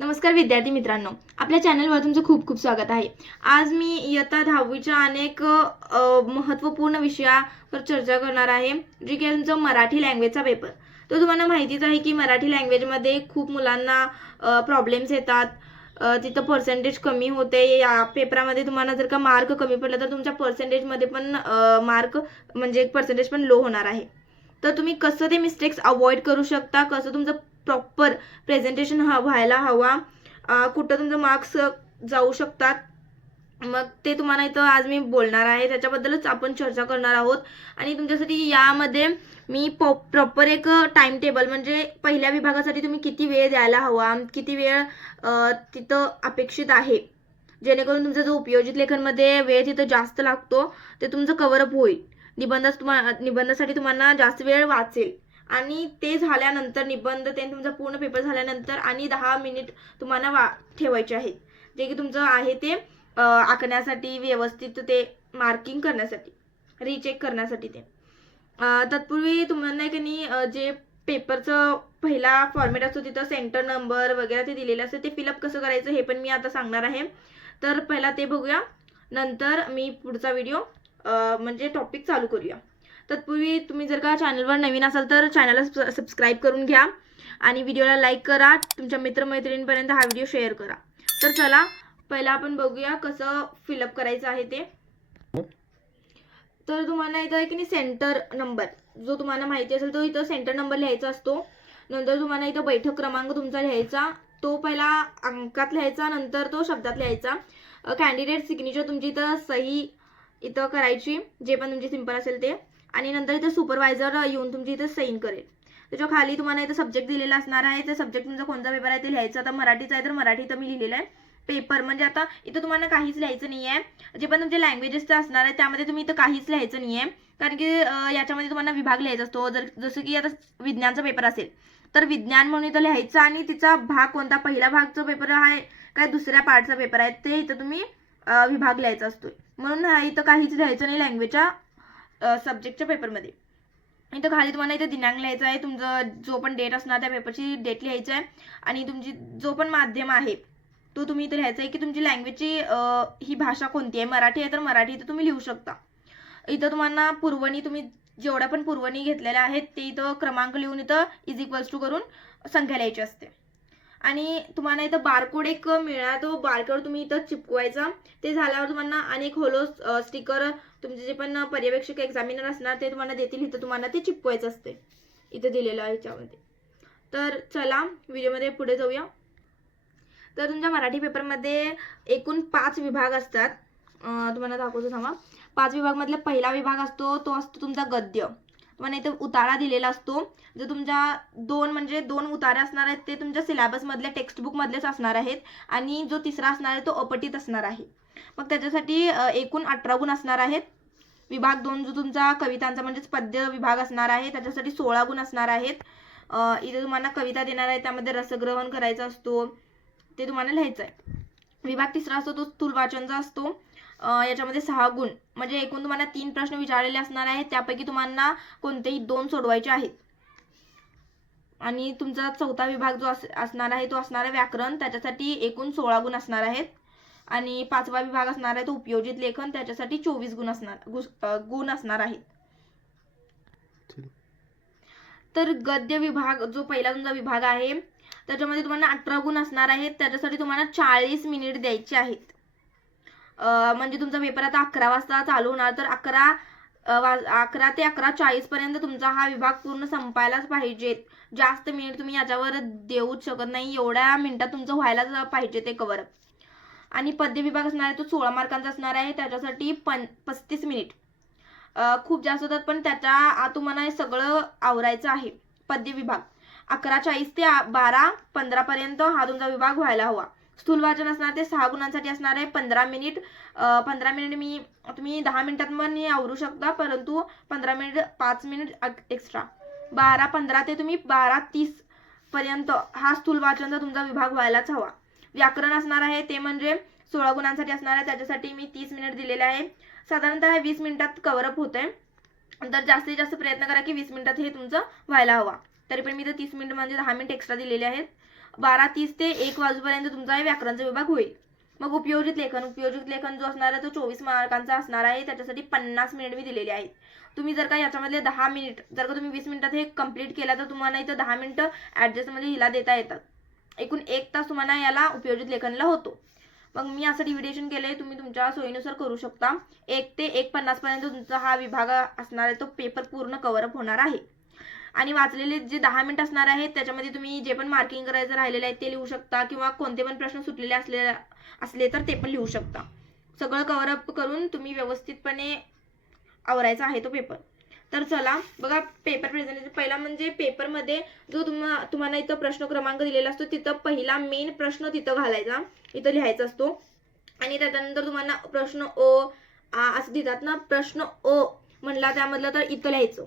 नमस्कार विद्यार्थी मित्रांनो, आपल्या चॅनलवर तुमचं खूप खूप स्वागत आहे. आज मी इयत्ता 10वीच्या अनेक महत्त्वपूर्ण विषयावर चर्चा करणार आहे, जे की तुमचं मराठी लँग्वेजचा पेपर. तर तुम्हाला माहितीच आहे की मराठी लँग्वेजमध्ये खूप मुलांना प्रॉब्लेम्स येतात. तिथं पर्सेंटेज कमी होते. या पेपरामध्ये तुम्हाला जर का मार्क कमी पडला तर तुमच्या पर्सेंटेजमध्ये पण मार्क म्हणजे पर्सेंटेज पण लो होणार आहे. तर तुम्ही कसं ते मिस्टेक्स अवॉइड करू शकता, कसं तुमचं प्रॉपर प्रेझेंटेशन व्हायला हवा, कुठं तुमचं मार्क्स जाऊ शकतात, मग ते तुम्हाला इथं आज मी बोलणार आहे. त्याच्याबद्दलच आपण चर्चा करणार आहोत. आणि तुमच्यासाठी यामध्ये मी प्रॉपर एक टाइम टेबल, म्हणजे पहिल्या विभागासाठी तुम्ही किती वेळ द्यायला हवा, किती वेळ तिथं अपेक्षित आहे, जेणेकरून तुमचा जो उपयोजित लेखनमध्ये वेळ तिथं जास्त लागतो ते तुमचं कव्हरअप होईल. निबंधासाठी तुम्हाला जास्त वेळ वाचेल. आणि ते झाल्यानंतर निबंध ते तुमचा पूर्ण पेपर झाल्यानंतर आणि 10 मिनिट तुम्हाला ठेवायचे आहेत, जे की तुमचं आहे ते आखण्यासाठी, व्यवस्थित ते मार्किंग करण्यासाठी, रिचेक करण्यासाठी. ते तत्पूर्वी तुम्हाला की नाही जे पेपरचं पहिला फॉर्मेट असतो तिथं सेंटर नंबर वगैरे ते दिलेलं असतं, ते फिलअप कसं करायचं हे पण मी आता सांगणार आहे. तर पहिला ते बघूया, नंतर मी पुढचा व्हिडिओ म्हणजे टॉपिक चालू करूया. तत्पूर्वी तुम्ही जर का चॅनलवर नवीन असाल तर चॅनलला सबस्क्राईब करून घ्या आणि व्हिडिओला लाईक करा. तुमच्या मित्रमैत्रिणींपर्यंत हा व्हिडिओ शेअर करा. तर चला पहिला आपण बघूया कसं फिलअप करायचं आहे ते. तर तुम्हाला इथं आहे की नाही सेंटर नंबर, जो तुम्हाला माहिती असेल तो इथं सेंटर नंबर लिहायचा असतो. नंतर तुम्हाला इथं बैठक क्रमांक तुमचा लिहायचा, तो पहिला अंकात लिहायचा, नंतर तो शब्दात लिहायचा. कॅन्डिडेट सिग्नेचर तुमची इथं सही इथं करायची, जे पण तुमची सिंपल असेल ते. आणि नंतर इथं सुपरवायझर येऊन तुमची इथं साईन करेल. त्याच्या खाली तुम्हाला इथं सब्जेक्ट दिलेला असणार आहे. ते सब्जेक्ट तुमचा कोणता पेपर आहे ते लिहायचं. आता मराठीचा आहे तर मराठी इथं मी लिहिलेलं आहे. पेपर म्हणजे आता इथं तुम्हाला काहीच लिहायचं नाही आहे. जे पण तुमचे लँग्वेजेसचं असणार आहे त्यामध्ये तुम्ही इथं काहीच लिहायचं नाही आहे, कारण की याच्यामध्ये तुम्हाला विभाग लिहायचा असतो. जसं की आता विज्ञानचा पेपर असेल तर विज्ञान म्हणून इथं लिहायचं, आणि तिचा भाग कोणता, पहिल्या भागचा पेपर आहे काय दुसऱ्या पार्टचा पेपर आहे ते इथं तुम्ही विभाग लिहायचा असतो. म्हणून इथं काहीच लिहायचं नाही लँग्वेजच्या सब्जेक्टच्या पेपरमध्ये. इथं खाली तुम्हाला इथं दिनांक लिहायचा आहे, तुमचं जो पण डेट असणार त्या पेपरची डेट लिहायची आहे. आणि तुमची जो पण माध्यम आहे तो तुम्ही इथं लिहायचा आहे, की तुमची लँग्वेजची ही भाषा कोणती आहे. मराठी आहे तर मराठी इथं तुम्ही लिहू शकता. इथं तुम्हाला पुरवणी, तुम्ही जेवढ्या पण पुरवणी घेतलेल्या आहेत ते इथं क्रमांक लिहून इथं इज इक्वल्स टू करून संख्या लिहायची असते. आणि तुम्हाला इथं बारकोड एक मिळाला, तो बारकोड तुम्ही इथं चिपकवायचा. ते झाल्यावर तुम्हाला अनेक होलो स्टिकर तुमचे जे पण पर्यवेक्षक एक्झामिनर असणार ते तुम्हाला देतील, इथं तुम्हाला ते चिपकवायचं असते इथं दिलेलं आहे ह्याच्यामध्ये. तर चला व्हिडिओमध्ये पुढे जाऊया. तर तुमच्या मराठी पेपरमध्ये एकूण 5 विभाग असतात. तुम्हाला दाखवतो थांबा. 5 विभागमधला पहिला विभाग असतो तो असतो तुमचा गद्य. तुम्हाला इथे उतारा दिलेला असतो. जो तुमच्या दोन उतारे असणार आहेत ते तुमच्या सिलेबस मधले टेक्स्टबुक मधलेच असणार आहेत, आणि जो तिसरा असणार आहे तो अपठित असणार आहे. मग त्याच्यासाठी एकूण 18 गुण असणार आहेत. विभाग 2 जो तुमचा कवितांचा म्हणजेच पद्य विभाग असणार आहे त्याच्यासाठी 16 गुण असणार आहेत. इथे तुम्हाला कविता देणार आहे, त्यामध्ये रसग्रहण करायचा असतो, ते तुम्हाला लिहायचं आहे. विभाग तिसरा असतो तो स्थूल वाचनचा असतो. याच्यामध्ये 6 गुण, म्हणजे एकूण तुम्हाला 3 प्रश्न विचारलेले असणार आहेत, त्यापैकी तुम्हाला कोणतेही 2 सोडवायचे आहेत. आणि तुमचा चौथा विभाग जो असणार आहे तो असणार आहे व्याकरण, त्याच्यासाठी एकूण 16 गुण असणार आहेत. आणि 5वा विभाग असणार आहे तो उपयोजित लेखन, त्याच्यासाठी 24 गुण असणार आहेत. तर गद्य विभाग जो पहिला तुमचा विभाग आहे त्याच्यामध्ये तुम्हाला 18 गुण असणार आहेत. त्याच्यासाठी तुम्हाला 40 मिनिट द्यायचे आहेत. म्हणजे तुमचा पेपर आता 11 वाजता चालू होणार, तर 11 ते 11:40 पर्यंत तुमचा हा विभाग पूर्ण संपायलाच पाहिजे. जास्त मिनिट तुम्ही याच्यावर देऊच शकत नाही, एवढ्या मिनिटात तुमचं व्हायलाच पाहिजे ते कव्हर. आणि पद्य विभाग असणार आहे तो 16 मार्कांचा असणार आहे, त्याच्यासाठी 35 मिनिट खूप जास्त होतात, पण त्याच्या तुम्हाला हे सगळं आवरायचं आहे. पद्य विभाग 11:40 ते 12:15 पर्यंत हा तुमचा विभाग व्हायला हवा. स्थूल वाचन असणार ते 6 गुणांसाठी असणार आहे. 15 मिनिट तुम्ही 10 मिनिटात पण आवरू शकता, परंतु 15 मिनिट 5 मिनिट एक्स्ट्रा 12:15 ते तुम्ही 12:30 पर्यंत हा स्थूल वाचनचा तुमचा विभाग व्हायलाच हवा. व्याकरण असणार आहे ते म्हणजे 16 गुणांसाठी असणार आहे, त्याच्यासाठी मी 30 मिनिट दिलेले आहे. साधारणतः 20 मिनिटात कव्हरअप होतंय, तर जास्तीत जास्त प्रयत्न करा की 20 मिनिटात हे तुमचं व्हायला हवा. तरी पण मी तर 30 मिनिट म्हणजे 10 मिनिट एक्स्ट्रा दिलेले आहेत. 12:30 ते 1 वाजेपर्यंत तुमचा व्याकरणचा विभाग होईल. मग उपयोजित लेखन जो असणार आहे तो 24 मार्कांचा असणार आहे. त्याच्यासाठी 50 मिनिट मी दिलेले आहेत. तुम्ही जर का याच्यामधले 10 मिनिट जर का तुम्ही 20 मिनिटात हे कंप्लीट केला तर तुम्हाला इथं 10 मिनिटं ॲडजस्टमध्ये हिला देता येतात. एकूण 1 तास तुम्हाला याला उपयोजित लेखनला होतो. मग मी असं डिव्हिडेशन केलंय, तुम्ही तुमच्या सोयीनुसार करू शकता. 1 ते 1:50 पर्यंत तुमचा हा विभाग असणार आहे तो पेपर पूर्ण कव्हरअप होणार आहे. आणि वाचलेले जे 10 मिनिट असणार आहेत त्याच्यामध्ये तुम्ही जे पण मार्किंग करायचं राहिलेलं आहे ते लिहू शकता किंवा कोणते पण प्रश्न सुटलेले असले तर ते पण लिहू शकता. सगळं कव्हरअप करून तुम्ही व्यवस्थितपणे आवरायचा आहे तो पेपर. तर चला बघा, पेपर प्रेझेंटेशन पहिला म्हणजे पेपरमध्ये जो तुम्हाला इथं प्रश्न क्रमांक दिलेला असतो तिथं पहिला मेन प्रश्न तिथं घालायचा, इथं लिहायचा असतो. आणि त्याच्यानंतर तुम्हाला प्रश्न असं देतात ना, प्रश्न म्हणला त्यामधलं तर इथं लिहायचं.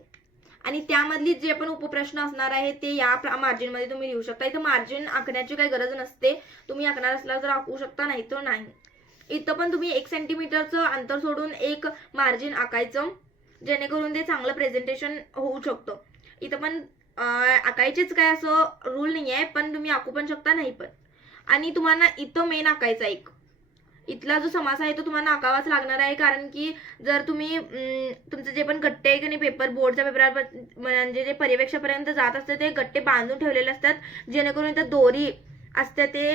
आणि त्यामधली जे पण उपप्रश्न असणार आहे ते या मार्जिनमध्ये तुम्ही लिहू शकता. इथं मार्जिन आखण्याची काही गरज नसते, तुम्ही आखणार असला तर आखू शकता, नाही तर नाही. इथं पण तुम्ही 1 सेंटीमीटरचं अंतर सोडून एक मार्जिन आखायचं, जेणेकरून ते चांगलं प्रेझेंटेशन होऊ शकतं. इथं पण आखायचेच काय असं रूल नाही आहे, पण तुम्ही आखू पण शकता, नाही पण. आणि तुम्हाला इथं मेन आखायचा एक इथला जो समास आहे तो तुम्हाला आखावाच लागणार आहे. कारण की जर तुम्ही तुमचे जे पण गट्टे आहे की नाही पेपर बोर्डच्या पेपरावर म्हणजे जे पर्यवेक्षकापर्यंत जात असते ते गट्टे बांधून ठेवलेले असतात, जेणेकरून इथं दोरी असते ते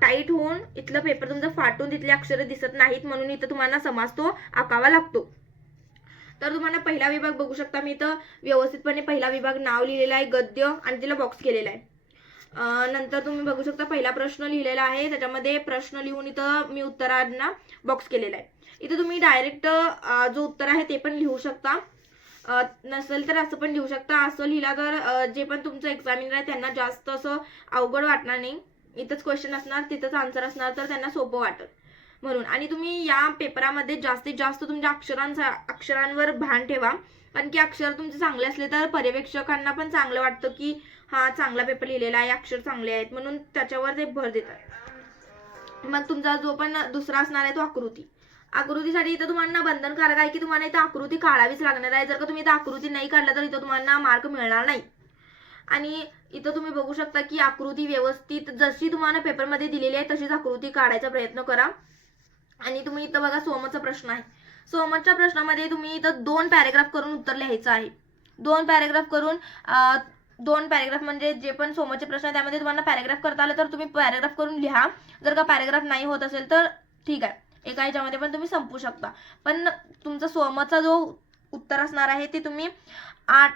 टाईट होऊन इथलं पेपर तुमचं फाटून तिथले अक्षर दिसत नाहीत, म्हणून इथं तुम्हाला समास तो आखावा लागतो. तर तुम्हाला पहिला विभाग बघू शकता, मी इथं व्यवस्थितपणे पहिला विभाग नाव लिहिलेला आहे, गद्य, आणि तिला बॉक्स केलेला आहे. नंतर तुम्ही बघू शकता पहिला प्रश्न लिहिलेला आहे, त्याच्यामध्ये प्रश्न लिहून इथं मी उत्तरांना बॉक्स केलेला आहे. इथं तुम्ही डायरेक्ट जो उत्तर आहे ते पण लिहू शकता, नसेल तर असं पण लिहू शकता. असं लिहिला तर जे पण तुमचं एक्झामिनर आहे त्यांना जास्त असं अवघड वाटणार नाही. इथंच क्वेश्चन असणार, तिथंच आन्सर असणार, तर त्यांना सोपं वाटेल म्हणून. आणि तुम्ही या पेपरामध्ये जास्तीत जास्त तुमच्या अक्षरांवर भान ठेवा, कारण की अक्षर तुमचे चांगले असले तर पर्यवेक्षकांना पण चांगलं वाटतं की हा चांगला पेपर लिहिलेला आहे, अक्षर चांगले आहेत, म्हणून त्याच्यावर ते भर देतात. मग तुमचा जो पण दुसरा असणार आहे तो आकृतीसाठी इथं तुम्हाला बंधनकारक आहे की तुम्हाला इथं आकृती काढावीच लागणार आहे. जर का तुम्ही इथं आकृती नाही काढला तर इथं तुम्हाला मार्क मिळणार नाही. आणि इथं तुम्ही बघू शकता की आकृती व्यवस्थित जशी तुम्हाला पेपरमध्ये दिलेली आहे तशीच आकृती काढायचा प्रयत्न करा. आणि तुम्ही इथं बघा सोमतचा प्रश्न आहे, सोमतच्या प्रश्नामध्ये तुम्ही इथं 2 पॅरेग्राफ करून उत्तर लिहायचं आहे. 2 पॅरेग्राफ करून 2 पॅरेग्राफ म्हणजे जे पण सोमतचे प्रश्न आहे त्यामध्ये तुम्हाला पॅरेग्राफ करता आलं तर तुम्ही पॅरेग्राफ करून लिहा. जर का पॅरेग्राफ नाही होत असेल तर ठीक आहे, एका ह्याच्यामध्ये पण तुम्ही संपू शकता. पण तुमचा सोमतचा जो उत्तर असणार आहे ते तुम्ही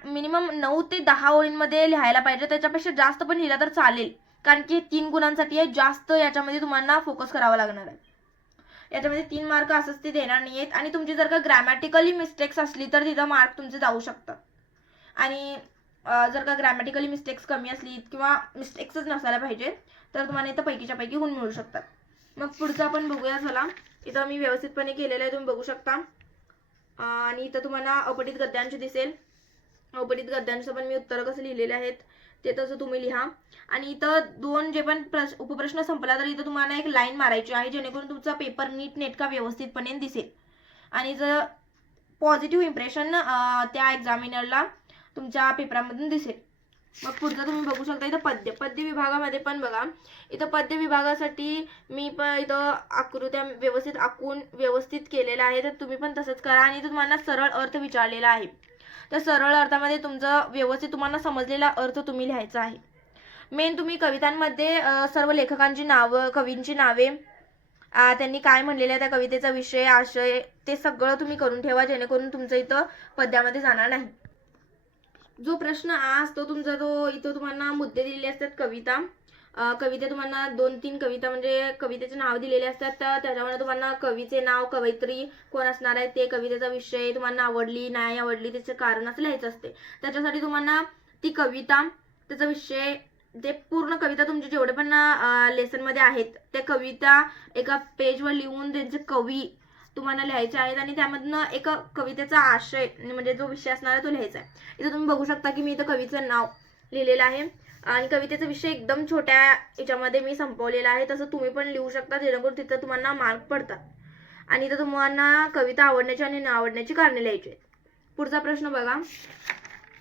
मिनिमम 9 ते 10 ओळींमध्ये लिहायला पाहिजे. त्याच्यापेक्षा जास्त पण लिहिला तर चालेल, कारण की 3 गुणांसाठी आहे, जास्त याच्यामध्ये तुम्हाला फोकस करावा लागणार आहे. याच्यामध्ये 3 मार्क असंच ते देणार नाही आहेत. आणि तुमची जर का ग्रॅमॅटिकली मिस्टेक्स असली तर तिथं मार्क तुमचे जाऊ शकतात. आणि जर का ग्रॅमॅटिकली मिस्टेक्स कमी असली किंवा मिस्टेक्सच नसायला पाहिजे तर तुम्हाला इथं पैकीच्या पैकी गुण मिळू शकतात. मग पुढचं आपण बघूया. चला, इथं मी व्यवस्थितपणे केलेलं आहे, तुम्ही बघू शकता. आणि इथं तुम्हाला अपठित गद्यांश दिसेल. अपठित गद्यांश पण मी उत्तर कसं लिहिलेले आहेत ते तसं तुम्ही लिहा. आणि इथं 2 जे पण उपप्रश्न संपला तर इथं तुम्हाला एक लाईन मारायची आहे, जेणेकरून तुमचा पेपर नीट नेटका व्यवस्थितपणे दिसेल. आणि जर पॉझिटिव्ह इम्प्रेशन त्या एक्झामिनरला तुमच्या पेपरामधून दिसेल. मग पुढचं तुम्ही बघू शकता इथं पद्य विभागामध्ये पण बघा, इथं पद्य विभागासाठी मी पण इथं आकृत्या व्यवस्थित आखून व्यवस्थित केलेल्या आहे, तर तुम्ही पण तसंच करा. आणि इथं तुम्हाला सरळ अर्थ विचारलेला आहे, तर सरळ अर्थामध्ये तुमचं व्यवस्थित तुम्हाला समजलेला अर्थ तुम्ही लिहायचा आहे. मेन तुम्ही कवितांमध्ये सर्व लेखकांची नावं, कवींची नावे, त्यांनी काय म्हणलेलं आहे त्या कवितेचा विषय, आशय, ते सगळं तुम्ही करून ठेवा, जेणेकरून तुमचं इथं पद्यामध्ये जाणार नाही. जो प्रश्न असतो तुमचा तो इथं तुम्हाला मुद्दे दिलेले असतात. कविता तुम्हाला 2-3 कविता म्हणजे कवितेचे नाव दिलेले असतात, तर त्याच्यामध्ये तुम्हाला कवीचे नाव, कवयित्री कोण असणार आहे ते, कवितेचा विषय, तुम्हाला आवडली नाही आवडली त्याचं कारण असं लिहायचं असते. त्याच्यासाठी तुम्हाला ती कविता, त्याचा विषय, ते पूर्ण कविता तुमचे जेवढे पण लेसनमध्ये आहेत ते कविता एका पेजवर लिहून त्यांचे कवी तुम्हाला लिहायचे आहेत. आणि त्यामधनं एक कवितेचा आशय म्हणजे जो विषय असणार आहे तो लिहायचा आहे. इथं तुम्ही बघू शकता की मी इथं कवीचं नाव लिहिलेलं आहे आणि कवितेचा विषय एकदम छोट्या याच्यामध्ये मी संपवलेला आहे. तसं तुम्ही पण लिहू शकता, जेणेकरून तिथं तुम्हाला मार्क पडतात. आणि इथं तुम्हाला कविता आवडण्याची आणि न आवडण्याची कारणे लिहायची आहेत. पुढचा प्रश्न बघा,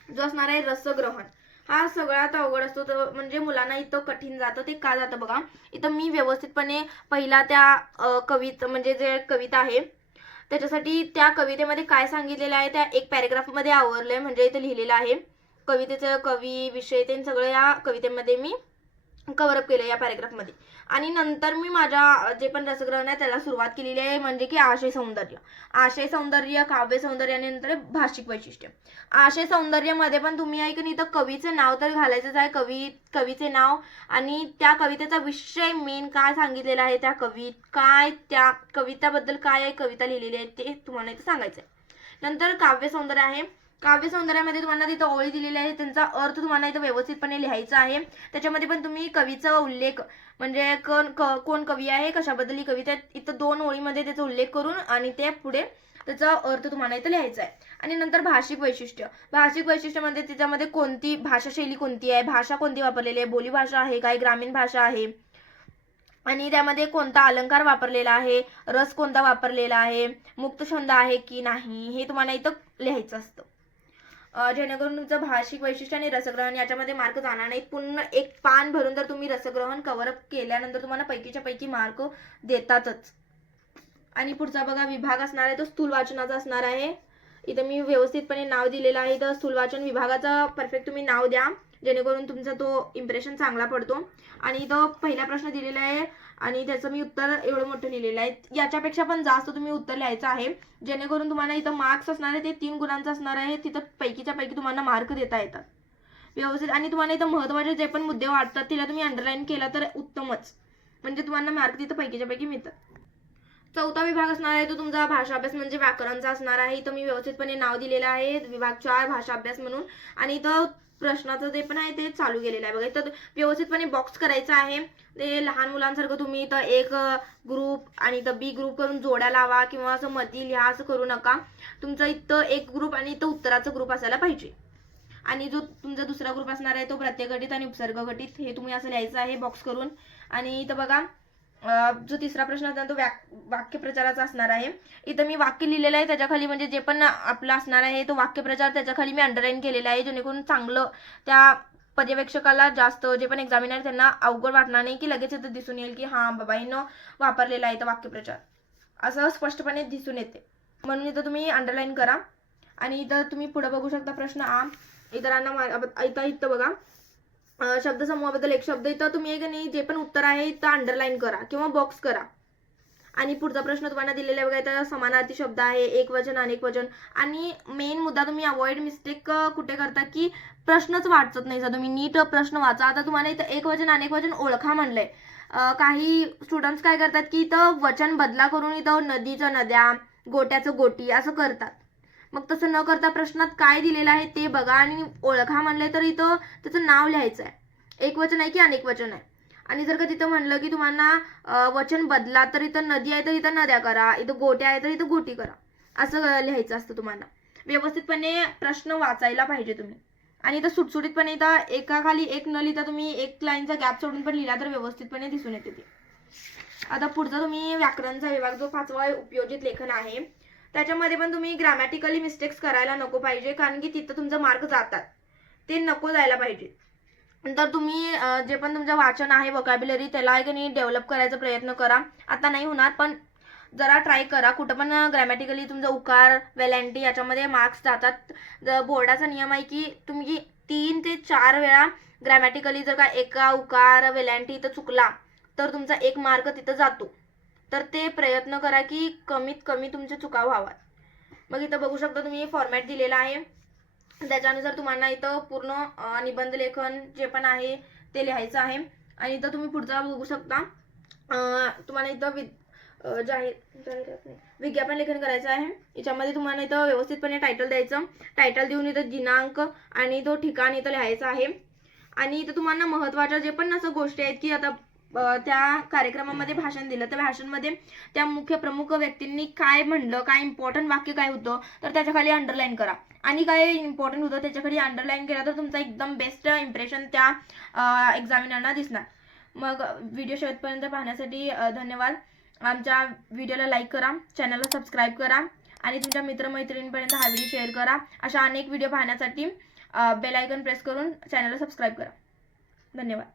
जो असणार आहे रसग्रहण. हा सगळ्यात अवघड असतो. तर म्हणजे मुलांना इथं कठीण जातं. ते का जातं बघा, इथं मी व्यवस्थितपणे पहिला त्या कविता म्हणजे जे कविता आहे त्याच्यासाठी त्या कवितेमध्ये काय सांगितलेलं आहे त्या एक पॅरेग्राफमध्ये आवरलंय, म्हणजे इथे लिहिलेलं आहे. कवितेचं कवी विषय ते सगळं या कवितेमध्ये मी कव्हरअप केलं या पॅरेग्राफमध्ये. आणि नंतर मी माझ्या जे पण रसग्रहण आहे त्याला सुरुवात केलेली आहे, म्हणजे की आशय सौंदर्य. आशय सौंदर्य, काव्य सौंदर्य आणि नंतर भाषिक वैशिष्ट्य. आशय सौंदर्यामध्ये पण तुम्ही ऐकून इथं कवीचं नाव तर घालायचंच आहे, कवीचे नाव आणि त्या कवितेचा विषय मेन काय सांगितलेला आहे त्या कवीत, काय त्या कविताबद्दल काय आहे कविता लिहिलेली आहे ते तुम्हाला इथं सांगायचं आहे. नंतर काव्य सौंदर्य आहे. काव्य सौंदर्यामध्ये तुम्हाला तिथं ओळी दिलेली आहे, त्यांचा अर्थ तुम्हाला इथं व्यवस्थितपणे लिहायचा आहे. त्याच्यामध्ये पण तुम्ही कवीचा उल्लेख म्हणजे कोण कवी आहे, कशाबद्दल ही कविता इथं 2 ओळीमध्ये त्याचा उल्लेख करून आणि ते पुढे त्याचा अर्थ तुम्हाला इथं लिहायचा आहे. आणि नंतर भाषिक वैशिष्ट्य. भाषिक वैशिष्ट्यामध्ये त्याच्यामध्ये कोणती भाषाशैली कोणती आहे, भाषा कोणती वापरलेली आहे, बोलीभाषा आहे काय, ग्रामीण भाषा आहे, आणि त्यामध्ये कोणता अलंकार वापरलेला आहे, रस कोणता वापरलेला आहे, मुक्त छंद आहे की नाही, हे तुम्हाला इथं लिहायचं असतं. जेणेकरून तुमचं भाषिक वैशिष्ट्य आणि रसग्रहण याच्यामध्ये मार्क जाणार नाहीत. पूर्ण एक पान भरून जर तुम्ही रसग्रहण कव्हरअप केल्यानंतर तुम्हाला पैकीच्या पैकी मार्क देतातच. आणि पुढचा बघा विभाग असणार आहे तो स्थूल वाचनाचा असणार आहे. इथं मी व्यवस्थितपणे नाव दिलेलं आहे. तर स्थूल वाचन विभागाचं परफेक्ट तुम्ही नाव द्या, जेणेकरून तुमचा तो इम्प्रेशन चांगला पडतो. आणि तो पहिला प्रश्न दिलेला आहे आणि त्याचं मी उत्तर एवढं मोठं लिहिलेलं आहे. याच्यापेक्षा पण जास्त तुम्ही उत्तर लिहायचं आहे, जेणेकरून तुम्हाला इथं मार्क्स असणार आहे ते 3 गुणांचं असणार आहे. तिथं पैकीच्या पैकी तुम्हाला मार्क देता येतात व्यवस्थित. आणि तुम्हाला इथं महत्त्वाचे जे पण मुद्दे वाटतात तिला तुम्ही अंडरलाईन केला तर उत्तमच, म्हणजे तुम्हाला मार्क तिथं पैकीच्या पैकी मिळतात. चौथा विभाग असणार आहे तो तुमचा भाषा अभ्यास म्हणजे व्याकरणचा असणार आहे. इथं मी व्यवस्थितपणे नाव दिलेलं आहे विभाग 4 भाषा अभ्यास म्हणून. आणि इथं प्रश्नाचं जे पण आहे ते चालू केलेलं आहे बघा. इथं व्यवस्थितपणे बॉक्स करायचा आहे. ते लहान मुलांसारखं तुम्ही इथं एक ग्रुप आणि इथं बी ग्रुप करून जोड्या लावा किंवा असं मधी लिहा, असं करू नका. तुमचं इथं एक ग्रुप आणि इथं उत्तराचा ग्रुप असायला पाहिजे. आणि जो तुमचा दुसरा ग्रुप असणार आहे तो प्रत्ययगटित आणि उपसर्ग गटित, हे तुम्ही असं लिहायचं आहे बॉक्स करून. आणि इथं बघा जो तिसरा प्रश्न असणार तो वाक्यप्रचाराचा असणार आहे. इथं मी वाक्य लिहिलेलं आहे, त्याच्या खाली म्हणजे जे पण आपलं असणार आहे तो वाक्यप्रचार त्याच्या खाली मी अंडरलाईन केलेला आहे, जेणेकरून चांगलं त्या पर्यवेक्षकाला जास्त जे पण एक्झामिनर त्यांना अवघड वाटणार नाही, की लगेच इथं दिसून येईल की हा बाबा हिनं वापरलेला आहे तो वाक्यप्रचार, असं स्पष्टपणे दिसून येते. म्हणून इथं तुम्ही अंडरलाईन करा. आणि इथं तुम्ही पुढे बघू शकता प्रश्न आ. इतरांना इथं बघा शब्दसमूहाबद्दल एक शब्द इथं तुम्ही एक नाही जे पण उत्तर आहे इथं अंडरलाईन करा किंवा बॉक्स करा. आणि पुढचा प्रश्न तुम्हाला दिलेला आहे बघा, इथं समानार्थी शब्द आहे, एक वचन अनेक वचन. आणि मेन मुद्दा तुम्ही अवॉइड मिस्टेक कुठे करता की प्रश्नच वाचत नाही. जर तुम्ही नीट प्रश्न वाचा. आता तुम्हाला इथं एक वचन अनेक वचन ओळखा म्हणलंय. काही स्टुडंट्स काय करतात की इथं वचन बदला करून इथं नदीचं नद्या, गोट्याचं गोटी असं करतात. मग तसं न करता प्रश्नात काय दिलेलं आहे ते बघा आणि ओळखा म्हणले तर इथं त्याचं नाव लिहायचं आहे. एक वचन आहे की अनेक वचन आहे. आणि जर का तिथं म्हणलं की तुम्हाला वचन बदला तर इथं नदी आहे तर इथं नद्या करा, इथं गोट्या आहे तर इथं गोटी करा, असं लिहायचं असतं तुम्हाला. व्यवस्थितपणे प्रश्न वाचायला पाहिजे तुम्ही. आणि इथं सुटसुटीतपणे इथं एकाखाली एक न लिहिता तुम्ही एक लाईनचा गॅप सोडून पण लिहिला तर व्यवस्थितपणे दिसून येते ते. आता पुढचा तुम्ही व्याकरणचा विभाग जो 5वा उपयोजित लेखन आहे त्याच्यामध्ये पण तुम्ही ग्रॅमॅटिकली मिस्टेक्स करायला नको पाहिजे, कारण की तिथं तुमचं मार्क जातात, ते नको जायला पाहिजे. तर तुम्ही जे पण तुमचं वाचन आहे वोकॅब्युलरी त्याला एक नाही डेव्हलप करायचा प्रयत्न करा. आता नाही होणार पण जरा ट्राय करा. कुठं पण ग्रॅमॅटिकली तुमचं उकार वेलांटी याच्यामध्ये मार्क्स जातात. बोर्डाचा नियम आहे की तुम्ही 3 ते 4 वेळा ग्रॅमॅटिकली जर का एका उकार वेलांटी इथं चुकला तर तुमचा 1 मार्क तिथं जातो. तर ते प्रयत्न करा की कमीत कमी तुमच्या चुका व्हाव्यात. मग इथं बघू शकता तुम्ही फॉर्मॅट दिलेला आहे, त्याच्यानुसार तुम्हाला इथं पूर्ण निबंध लेखन जे पण आहे ते लिहायचं आहे. आणि इथं तुम्ही पुढचा बघू शकता तुम्हाला इथं विज्ञापन लेखन करायचं आहे. याच्यामध्ये तुम्हाला इथं व्यवस्थितपणे टायटल द्यायचं, टायटल देऊन इथं दिनांक आणि तो ठिकाण इथं लिहायचं आहे. आणि इथं तुम्हाला महत्त्वाच्या जे पण असं गोष्टी आहेत की आता त्या कार्यक्रमामध्ये भाषण दिलं तर भाषणमध्ये त्या मुख्य प्रमुख व्यक्तींनी काय म्हणलं, काय इम्पॉर्टंट वाक्य काय होतं तर त्याच्या खाली अंडरलाईन करा. आणि काय इम्पॉर्टंट होतं त्याच्या खाली अंडरलाईन केला तर तुमचा एकदम बेस्ट इम्प्रेशन त्या एक्झामिनरना दिसणार. मग व्हिडिओ शेवटपर्यंत पाहण्यासाठी धन्यवाद. आमच्या व्हिडिओला लाईक करा, चॅनलला सबस्क्राईब करा आणि तुमच्या मित्रमैत्रिणींपर्यंत हा व्हिडिओ शेअर करा. अशा अनेक व्हिडिओ पाहण्यासाठी बेल आयकॉन प्रेस करून चॅनलला सबस्क्राईब करा. धन्यवाद.